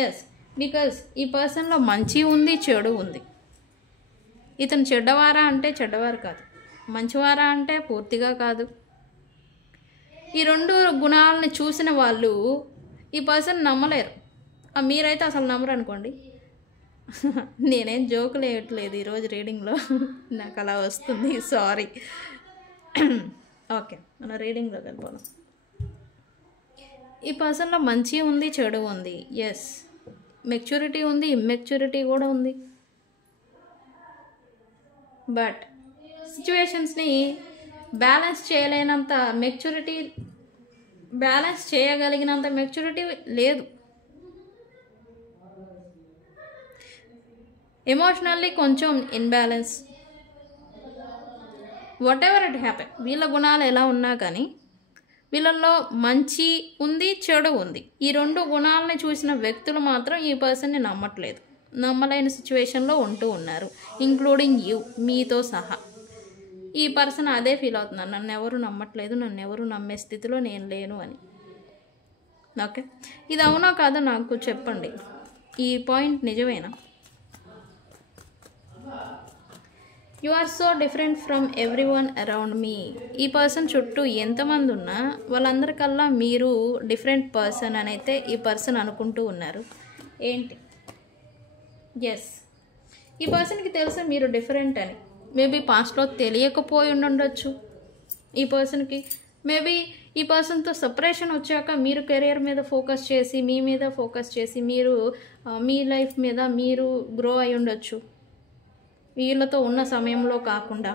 ఎస్, బికాస్ ఈ పర్సన్లో మంచి ఉంది, చెడు ఉంది. ఇతను చెడ్డవారా అంటే చెడ్డవారు కాదు, మంచివారా అంటే పూర్తిగా కాదు. ఈ రెండు గుణాలని చూసిన వాళ్ళు ఈ పర్సన్ నమ్మలేరు. మీరైతే అసలు నమ్మరు అనుకోండి. నేనేం జోకులు వేయట్లేదు ఈరోజు రీడింగ్లో, నాకు అలా వస్తుంది, సారీ. ఓకే, మన రీడింగ్లోకి వెళ్ళిపోదాం. ఈ పర్సన్లో మంచి ఉంది, చెడు ఉంది. ఎస్, మెచ్యూరిటీ ఉంది, ఇమ్మెచ్యూరిటీ కూడా ఉంది. బట్ సిచ్యువేషన్స్ని బ్యాలెన్స్ చేయలేనంత మెచ్యూరిటీ, బ్యాలెన్స్ చేయగలిగినంత మెచ్యూరిటీ లేదు. ఎమోషనల్లీ కొంచెం imbalance. Whatever it happen, వీళ్ళ గుణాలు ఎలా ఉన్నా కానీ వీళ్ళల్లో మంచి ఉంది, చెడు ఉంది. ఈ రెండు గుణాలని చూసిన వ్యక్తులు మాత్రం ఈ పర్సన్ని నమ్మట్లేదు, నమ్మలేని సిచ్యువేషన్లో ఉంటూ ఉన్నారు, ఇంక్లూడింగ్ యూ, మీతో సహా. ఈ పర్సన్ అదే ఫీల్ అవుతున్నారు, నన్ను ఎవరు నమ్మట్లేదు, నన్ను ఎవరు నమ్మే స్థితిలో నేను లేను అని. ఓకే, ఇది అవునా కాదో నాకు చెప్పండి. ఈ పాయింట్ నిజమేనా? You are so different from everyone around me. ఈ పర్సన్ చుట్టూ ఎంతమంది ఉన్నా వాళ్ళందరికల్లా మీరు డిఫరెంట్ పర్సన్ అని అయితే ఈ పర్సన్ అనుకుంటూ ఉన్నారు. ఏంటి? ఎస్, ఈ పర్సన్కి తెలుసు మీరు డిఫరెంట్ అని. మేబీ పాస్ట్లో తెలియకపోయి ఉండొచ్చు ఈ పర్సన్కి. మేబీ ఈ పర్సన్తో సపరేషన్ వచ్చాక మీరు కెరియర్ మీద ఫోకస్ చేసి, మీ మీద ఫోకస్ చేసి, మీరు మీ లైఫ్ మీద మీరు గ్రో అయి ఉండొచ్చు. వీళ్ళతో ఉన్న సమయంలో కాకుండా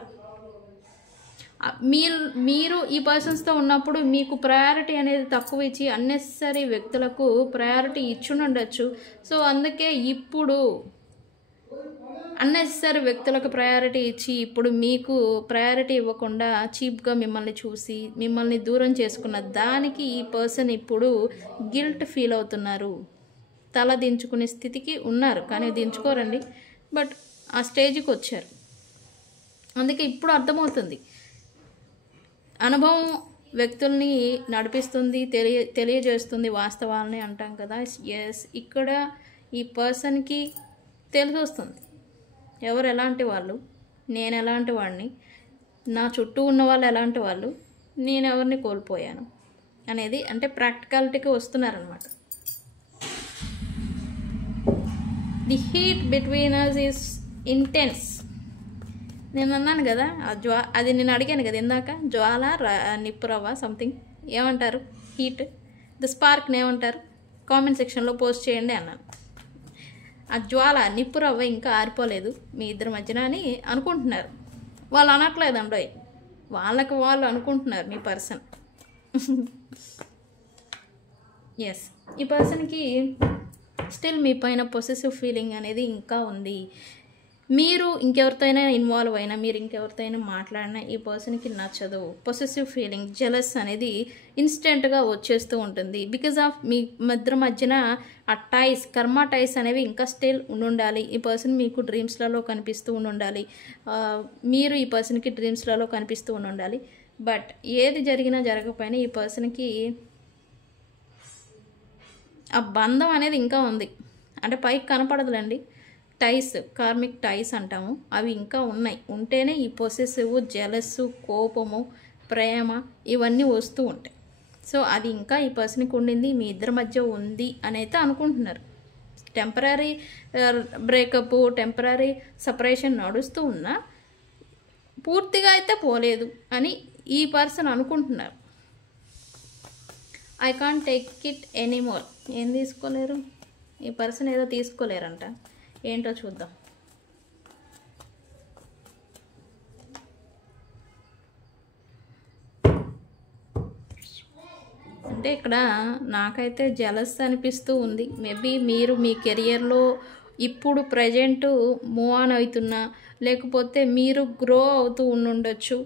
మీరు ఈ పర్సన్స్తో ఉన్నప్పుడు మీకు ప్రయారిటీ అనేది తక్కువ ఇచ్చి అన్నెసరీ వ్యక్తులకు ప్రయారిటీ ఇచ్చుండొచ్చు. సో అందుకే ఇప్పుడు అన్నెసరీ వ్యక్తులకు ప్రయారిటీ ఇచ్చి ఇప్పుడు మీకు ప్రయారిటీ ఇవ్వకుండా చీప్గా మిమ్మల్ని చూసి మిమ్మల్ని దూరం చేసుకున్న దానికి ఈ పర్సన్ ఇప్పుడు గిల్ట్ ఫీల్ అవుతున్నారు, తల దించుకునే స్థితికి ఉన్నారు. కానీ దించుకోరండి, బట్ ఆ స్టేజ్కి వచ్చారు. అందుకే ఇప్పుడు అర్థమవుతుంది. అనుభవం వ్యక్తుల్ని నడిపిస్తుంది, తెలియజేస్తుంది వాస్తవాలని అంటాం కదా. ఎస్, ఇక్కడ ఈ పర్సన్కి తెలిసి వస్తుంది ఎవరు ఎలాంటి వాళ్ళు, నేను ఎలాంటి వాడిని, నా చుట్టూ ఉన్న వాళ్ళు ఎలాంటి వాళ్ళు, నేను ఎవరిని కోల్పోయాను అనేది. అంటే ప్రాక్టికాలిటీకి వస్తున్నారనమాట. The heat between us is intense. నేను అన్నాను కదా, అది నేను అడిగాను కదా ఇందాక, జ్వాల నిప్పురవ్వ సంథింగ్ ఏమంటారు, హీట్ ద స్పార్క్ని ఏమంటారు కామెంట్ సెక్షన్లో పోస్ట్ చేయండి అన్నాను. ఆ జ్వాల నిప్పురవ్వ ఇంకా ఆరిపోలేదు మీ ఇద్దరి మధ్యన అని అనుకుంటున్నారు. వాళ్ళు అనట్లేదండి, వాళ్ళకి వాళ్ళు అనుకుంటున్నారు మీ పర్సన్. ఎస్, ఈ పర్సన్కి స్టిల్ మీ పైన పొసెసివ్ ఫీలింగ్ అనేది ఇంకా ఉంది. మీరు ఇంకెవరితోనైనా ఇన్వాల్వ్ అయినా, మీరు ఇంకెవరితోనైనా మాట్లాడినా ఈ పర్సన్కి నచ్చదు. పొసెసివ్ ఫీలింగ్, జెలస్ అనేది ఇన్స్టెంట్గా వచ్చేస్తూ ఉంటుంది. బికాజ్ ఆఫ్ మీ ఇద్దరి మధ్యన ఆ టైస్, కర్మ టైస్ అనేవి ఇంకా స్టిల్ ఉండాలి. ఈ పర్సన్ మీకు డ్రీమ్స్లలో కనిపిస్తూ ఉండాలి, మీరు ఈ పర్సన్కి డ్రీమ్స్లలో కనిపిస్తూ ఉండాలి. బట్ ఏది జరిగినా జరగకపోయినా ఈ పర్సన్కి ఆ బంధం అనేది ఇంకా ఉంది. అంటే పైకి కనపడదులేండి, టైస్, కార్మిక్ టైస్ అంటాము, అవి ఇంకా ఉన్నాయి. ఉంటేనే ఈ పొసెసివ్, జెలస్, కోపము, ప్రేమ ఇవన్నీ వస్తూ ఉంటాయి. సో అది ఇంకా ఈ పర్సన్కి ఉండింది, మీ ఇద్దరి మధ్య ఉంది అని అయితే అనుకుంటున్నారు. టెంపరీ బ్రేకప్, టెంపరీ సపరేషన్ నడుస్తూ ఉన్నా పూర్తిగా అయితే పోలేదు అని ఈ పర్సన్ అనుకుంటున్నారు. I can't take it anymore. ఏం తీసుకోలేరు ఈ పర్సన్? ఏదో తీసుకోలేరంట, ఏంటో చూద్దాం. అంటే ఇక్కడ నాకైతే జెలస్ అనిపిస్తూ ఉంది. మేబీ మీరు మీ కెరియర్లో ఇప్పుడు ప్రజెంట్ మూవ్ ఆన్ అవుతున్నా, లేకపోతే మీరు గ్రో అవుతూ ఉండొచ్చు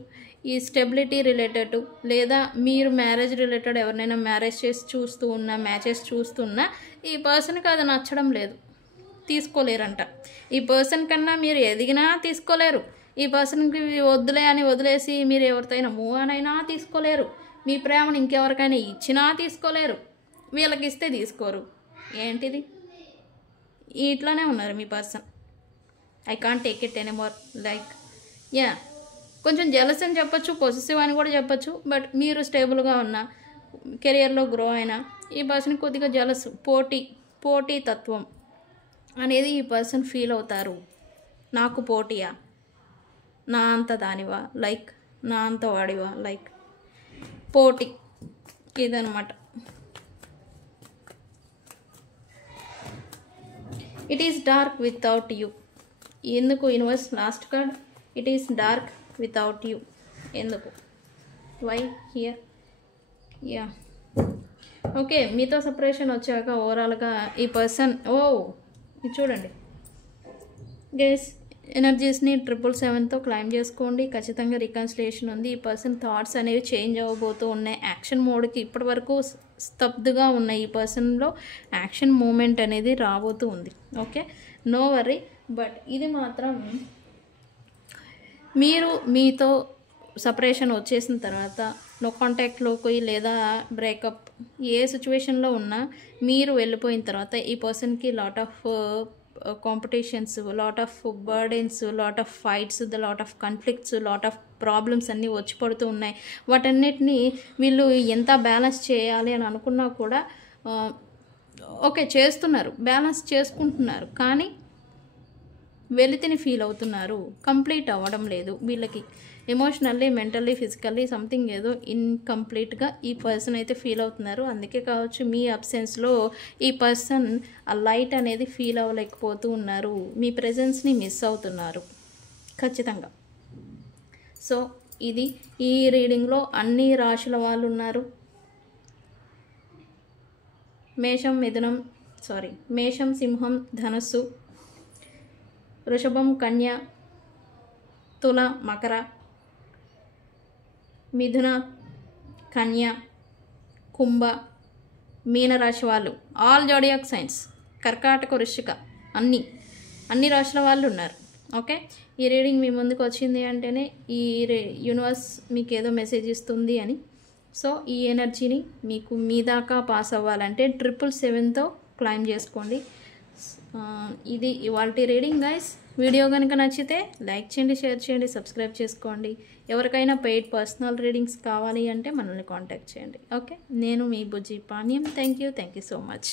ఈ స్టెబిలిటీ రిలేటెడ్, లేదా మీరు మ్యారేజ్ రిలేటెడ్ ఎవరినైనా మ్యారేజ్ చేసి చూస్తూ ఉన్నా, మ్యాచెస్ చూస్తున్నా ఈ పర్సన్కి అది నచ్చడం లేదు. తీసుకోలేరంట. ఈ పర్సన్ కన్నా మీరు ఎదిగినా తీసుకోలేరు. ఈ పర్సన్కి వద్దులే అని వదిలేసి మీరు ఎవరితోనైనా మూవ్ అయినా తీసుకోలేరు. మీ ప్రేమను ఇంకెవరికైనా ఇచ్చినా తీసుకోలేరు. వీళ్ళకి ఇస్తే తీసుకోరు. ఏంటిది? ఇట్లానే ఉన్నారు మీ person. I can't take it anymore. Like కొంచెం జెలస్ అని చెప్పొచ్చు, పొసెసివ్ అని కూడా చెప్పొచ్చు. బట్ మీరు స్టేబుల్గా ఉన్న కెరియర్లో గ్రో అయినా ఈ పర్సన్ కొద్దిగా జెలస్, పోటీ తత్వం అనేది ఈ పర్సన్ ఫీల్ అవుతారు. నాకు పోటీయా, నా అంత దానివా, లైక్ నా అంత వాడివా, లైక్ పోటీ ఇదనమాట. It is dark without you. ఎందుకు universe last card? It is dark without you. ఎందుకు? Why here? ఓకే, మీతో సపరేషన్ వచ్చాక ఓవరాల్గా ఈ పర్సన్ ఇది చూడండి గైస్, ఎనర్జీస్ని 777తో క్లైమ్ చేసుకోండి. ఖచ్చితంగా రికన్సిలియేషన్ ఉంది. ఈ పర్సన్ థాట్స్ అనేవి చేంజ్ అవ్వబోతూ ఉన్నాయి. యాక్షన్ మోడ్కి ఇప్పటి వరకు స్తబ్దుగా ఉన్న ఈ పర్సన్లో యాక్షన్ మూమెంట్ అనేది రాబోతూ ఉంది. Okay, no worry. బట్ ఇది మాత్రం మీరు మీతో సపరేషన్ వచ్చేసిన తర్వాత నో కాంటాక్ట్లోకి లేదా బ్రేకప్ ఏ సిచ్యువేషన్లో ఉన్నా మీరు వెళ్ళిపోయిన తర్వాత ఈ పర్సన్కి lot of competitions, lot of burdens, lot of fights, lot of conflicts, lot of problems అన్నీ వచ్చి పడుతూ ఉన్నాయి. వాటన్నిటిని వీళ్ళు ఎంత బ్యాలెన్స్ చేయాలి అని అనుకున్నా కూడా ఓకే చేస్తున్నారు, బ్యాలెన్స్ చేసుకుంటున్నారు. కానీ వెలితిని ఫీల్ అవుతున్నారు. కంప్లీట్ అవ్వడం లేదు వీళ్ళకి. ఎమోషనల్లీ, మెంటల్లీ, ఫిజికల్లీ సంథింగ్ ఏదో ఇన్కంప్లీట్గా ఈ పర్సన్ అయితే ఫీల్ అవుతున్నారు. అందుకే కావచ్చు మీ అబ్సెన్స్లో ఈ పర్సన్ ఆ లైట్ అనేది ఫీల్ అవ్వలేకపోతూ ఉన్నారు. మీ ప్రెజెన్స్ని మిస్ అవుతున్నారు ఖచ్చితంగా. సో ఇది ఈ రీడింగ్లో అన్ని రాశుల వాళ్ళు ఉన్నారు. మేషం, సింహం, ధనస్సు, వృషభం, కన్య, తుల, మకర, మిథున, కన్య, కుంభ, మీనరాశి వాళ్ళు, ఆల్ జోడియాక్ సైన్స్, కర్కాటక, వృశ్చిక, అన్ని రాశుల వాళ్ళు ఉన్నారు. ఓకే, ఈ రీడింగ్ మీ ముందుకు వచ్చింది అంటేనే ఈ యూనివర్స్ మీకు ఏదో మెసేజ్ ఇస్తుంది అని. సో ఈ ఎనర్జీని మీకు మీ దాకా పాస్ అవ్వాలంటే 777తో క్లైమ్ చేసుకోండి. ఇది ఇవాల్టి రీడింగ్ గైస్. వీడియో కనుక నచ్చితే లైక్ చేయండి, షేర్ చేయండి, సబ్స్క్రైబ్ చేసుకోండి. ఎవరికైనా పెయిడ్ పర్సనల్ రీడింగ్స్ కావాలి అంటే మనల్ని కాంటాక్ట్ చేయండి. ఓకే, నేను మీ Bujji Panyam. Thank you so much.